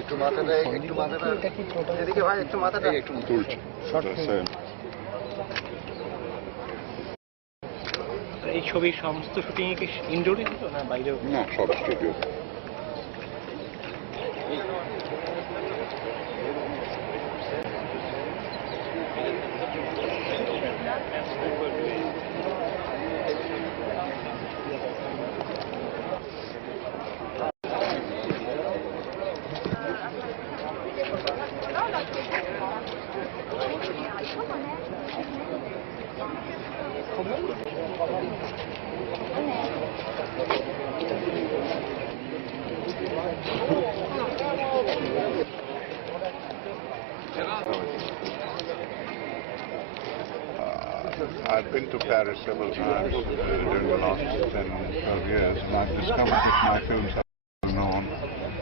একটু মাথাটা এদিকে ভাই, একটু মাথাটা একটু তুলছে। এই ছবির সমস্ত শুটিং কি ইনডোরে ছিল না বাইরে? না, সব studio. I've been to Paris several times during the last 10, 12 years, and I've discovered that my films are well known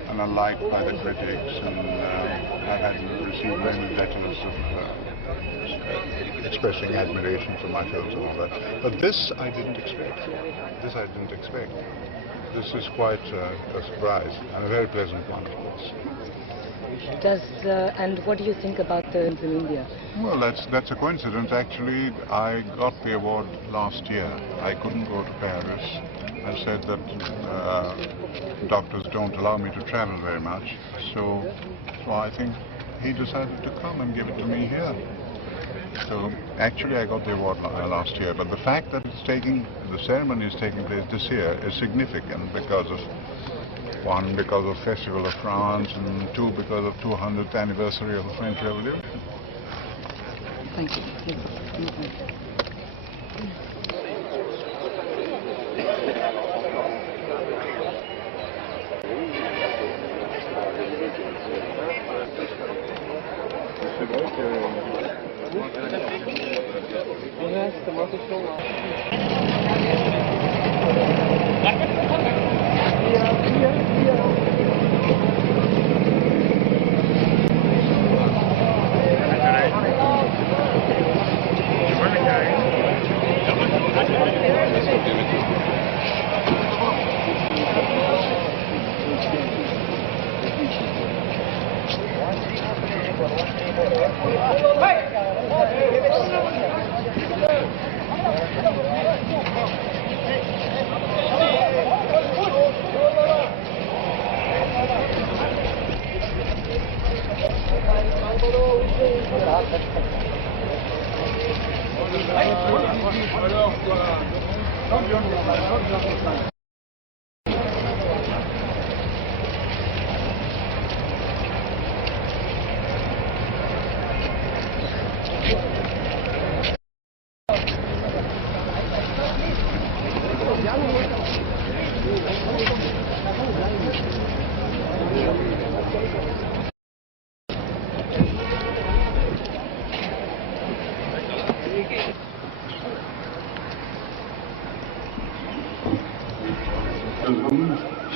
and are liked by the critics, and I've had received many letters of expressing admiration for my films and all that. But this I didn't expect. This is quite a surprise, and a very pleasant one, of course. And what do you think about the films in India? Well, that's a coincidence. Actually, I got the award last year. I couldn't go to Paris. I said that doctors don't allow me to travel very much. So I think he decided to come and give it to me here. So actually I got the award last year, but the fact that the ceremony is taking place this year is significant because of, one, because of Festival of France, and two, because of 200th anniversary of the French Revolution. Thank you.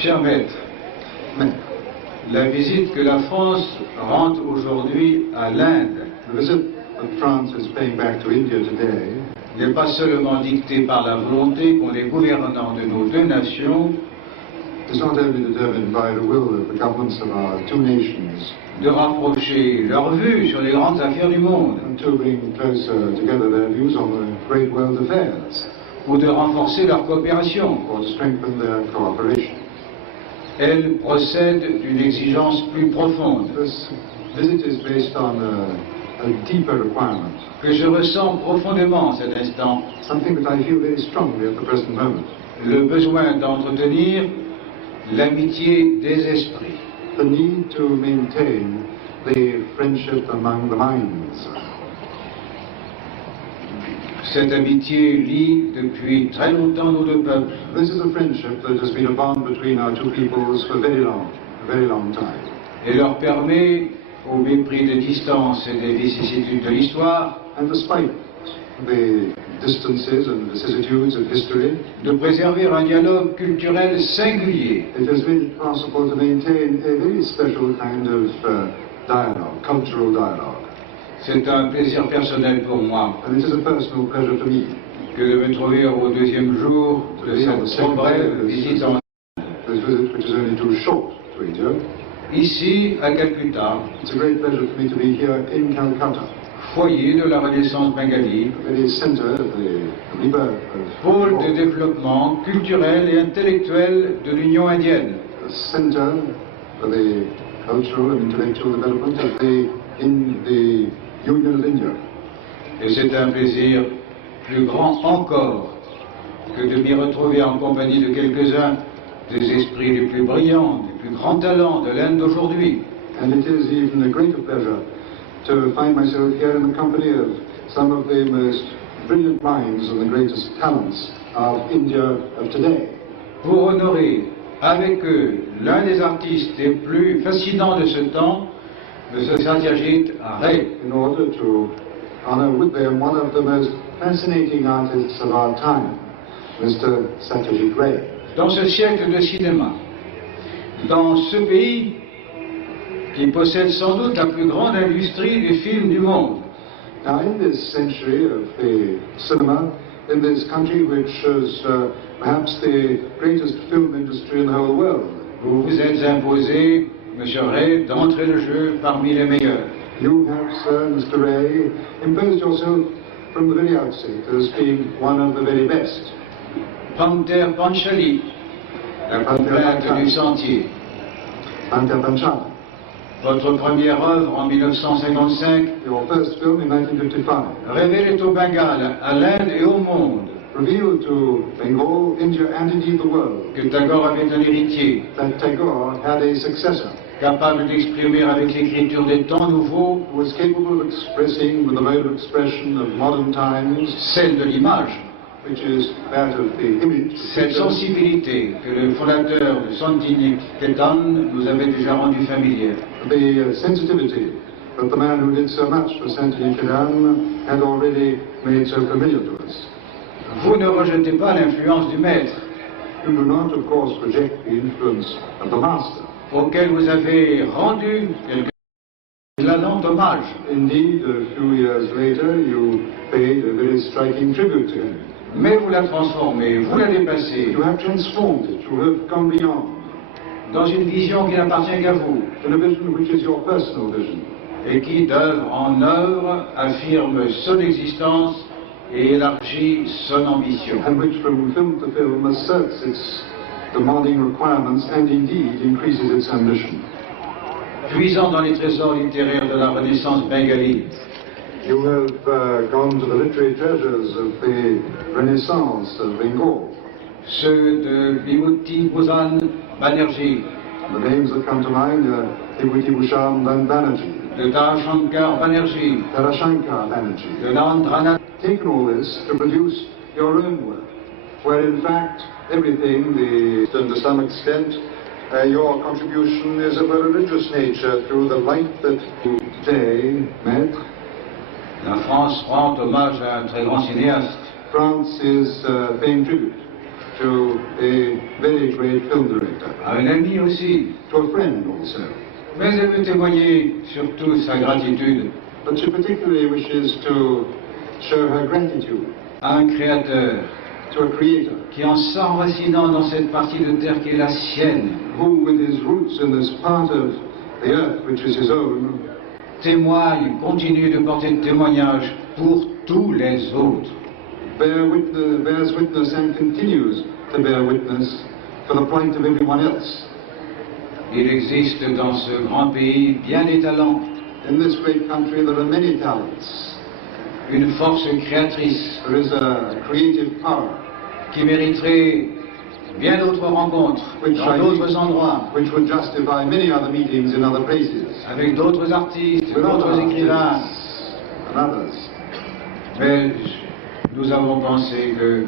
Cher maître, la visite que la France rend aujourd'hui à l'Inde n'est pas seulement dictée par la volonté qu'ont les gouvernants de nos deux nations de rapprocher leurs vues sur les grandes affaires du monde ou de renforcer leur coopération. Elle procède d'une exigence plus profonde que je ressens profondément en cet instant, le besoin d'entretenir l'amitié des esprits. Cette amitié lie depuis très longtemps nos deux peuples. Et leur permet, au mépris des distances et des vicissitudes de l'histoire, de préserver un dialogue culturel singulier. C'est un plaisir personnel pour moi que de me trouver au deuxième jour de cette trop brève visite en This visit, which is only too short to India. ici à Calcutta, It's a great pleasure for me to be here in Calcutta, foyer de la Renaissance bengali, the very center of the rebirth of pôle de développement culturel et intellectuel de l'Union indienne. the center for the cultural and intellectual development of the Union of India. Et c'est un plaisir plus grand encore que de m'y retrouver en compagnie de quelques-uns des esprits les plus brillants, des plus grands talents de l'Inde d'aujourd'hui. And it is even a greater pleasure to find myself here in the company of some of the most brilliant minds and the greatest talents of India of today. Pour honorer avec eux l'un des artistes les plus fascinants de ce temps, M. Satyajit Ray. In order to honor with them one of the most fascinating artists of our time, Mr. Satyajit Ray. Dans ce siècle de cinéma, dans ce pays qui possède sans doute la plus grande industrie des films du monde, Now, in this century of the cinema, in this country which is perhaps the greatest film industry in the whole world, vous vous êtes imposé, M. Ray, d'entrer le jeu parmi les meilleurs. you have, sir, Mr. Ray, imposed yourself from the very outset as being one of the very best. Panther Panchali, la complainte du sentier. Panther Panchali, Votre première œuvre en 1955 your first film in 1955, révélait au Bengale, à l'Inde et au monde revealed to Bengal, India, and indeed the world que Tagore avait un héritier that Tagore had a successor capable d'exprimer avec l'écriture des temps nouveaux who was capable of expressing with the mode of expression of modern times, celle de l'image, which is that of the image, cette sensibilité que le fondateur de Santiniketan nous avait déjà rendue familière. the sensitivity that the man who did so much for Santiniketan had already made so familiar to us. Vous ne rejetez pas l'influence du maître, You do not, of course, reject the influence of the master. auquel vous avez rendu quelque éclatant hommage. Indeed, a few years later, you paid a very striking tribute to him. Mais vous la transformez, vous la dépassez You have transformed it, you have gone beyond, dans une vision qui n'appartient qu'à vous in a vision which is your personal vision, et qui, d'œuvre en œuvre, affirme son existence et élargit son ambition. and which from film to film asserts its demanding requirements and indeed increases its ambition. Puisant dans les trésors littéraires de la Renaissance bengali, You have gone to the literary treasures of the Renaissance of Bengal. ceux de Bibhuti Bhushan Banerjee, The names that come to mind are Vibhuti Bhushan Banerjee, de Tarashankar Banerjee, Tarashankar Banerjee. de Nandranath, Taken all this to produce your own work, where in fact everything, and to some extent, your contribution is of a religious nature through the light that you today met. la France rend hommage à un très grand cinéaste. France is paying tribute to a very great film director, À un ami aussi, to a friend also. mais elle veut témoigner surtout sa gratitude But she particularly wishes to show her gratitude à un créateur to a creator qui, en s'enracinant dans cette partie de terre qui est la sienne, who, with his roots in this part of the earth which is his own, témoigne, continue de porter témoignage pour tous les autres. bears witness and continues to bear witness for the plight of everyone else. Il existe dans ce grand pays bien des talents, In this great country there are many talents. une force créatrice There is a creative power qui mériterait bien d'autres rencontres dans d'autres endroits, which would justify many other meetings in other places, avec d'autres artistes, with other d'autres écrivains. artists and others. Mais nous avons pensé que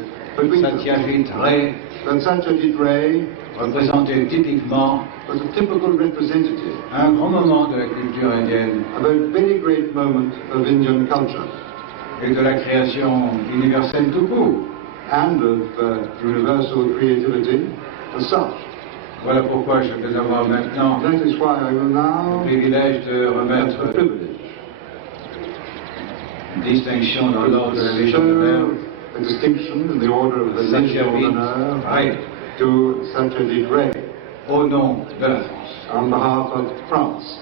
Satyajit Ray But Satyajit Ray représentait typiquement was a typical representative un grand moment de la culture indienne of a very great moment of Indian culture et de la création universelle tout court. and of universal creativity as such. Voilà pourquoi je vais avoir maintenant That is why I will le now privilège de have remettre the privilege une distinction dans l'ordre de la Légion d'honneur a distinction in the order of the Légion d'honneur to Satyajit Ray. Au nom de la France. On behalf of France.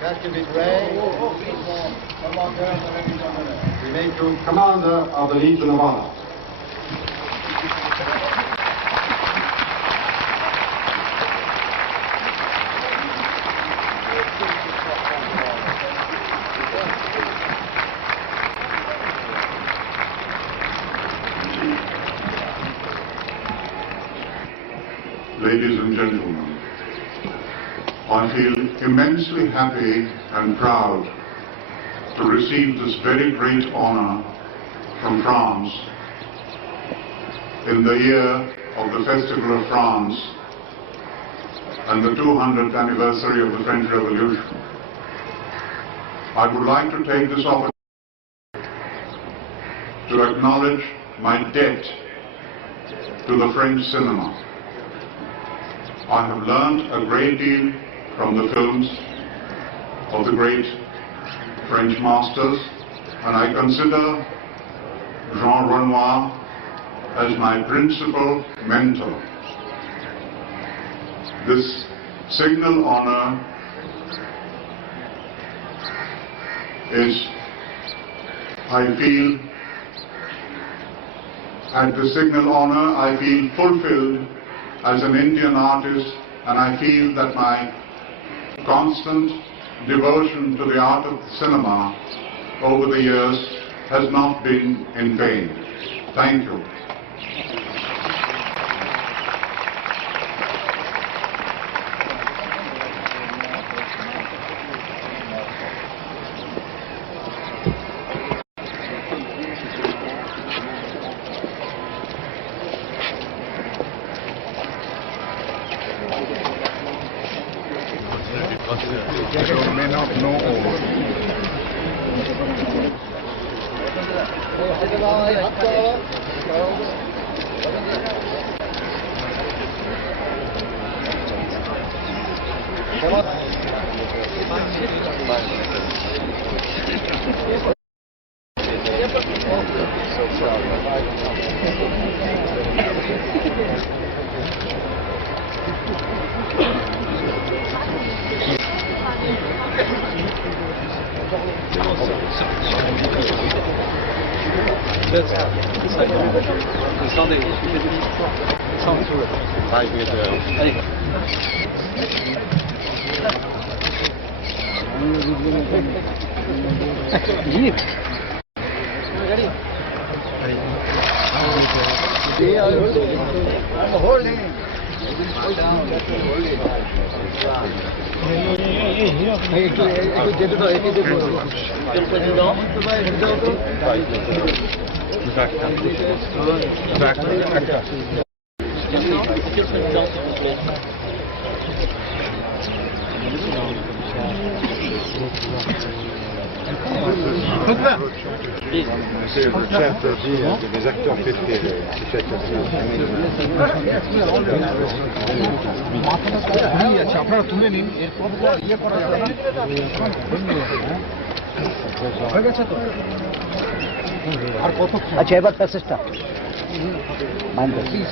Satyajit Ray, we make you Commander of the Legion of Honor. Ladies and gentlemen, I feel immensely happy and proud to receive this very great honor from France in the year of the Festival of France and the 200th anniversary of the French Revolution. I would like to take this opportunity to acknowledge my debt to the French cinema. I have learned a great deal from the films of the great French masters, and I consider Jean Renoir as my principal mentor. This signal honor is, I feel, at the signal honor I feel fulfilled as an Indian artist, and I feel that my constant devotion to the art of cinema over the years has not been in vain. Thank you. You may not know all. C'est le Satyajit, des acteurs préférés. আচ্ছা এবার প্যাসেজটা প্লিজ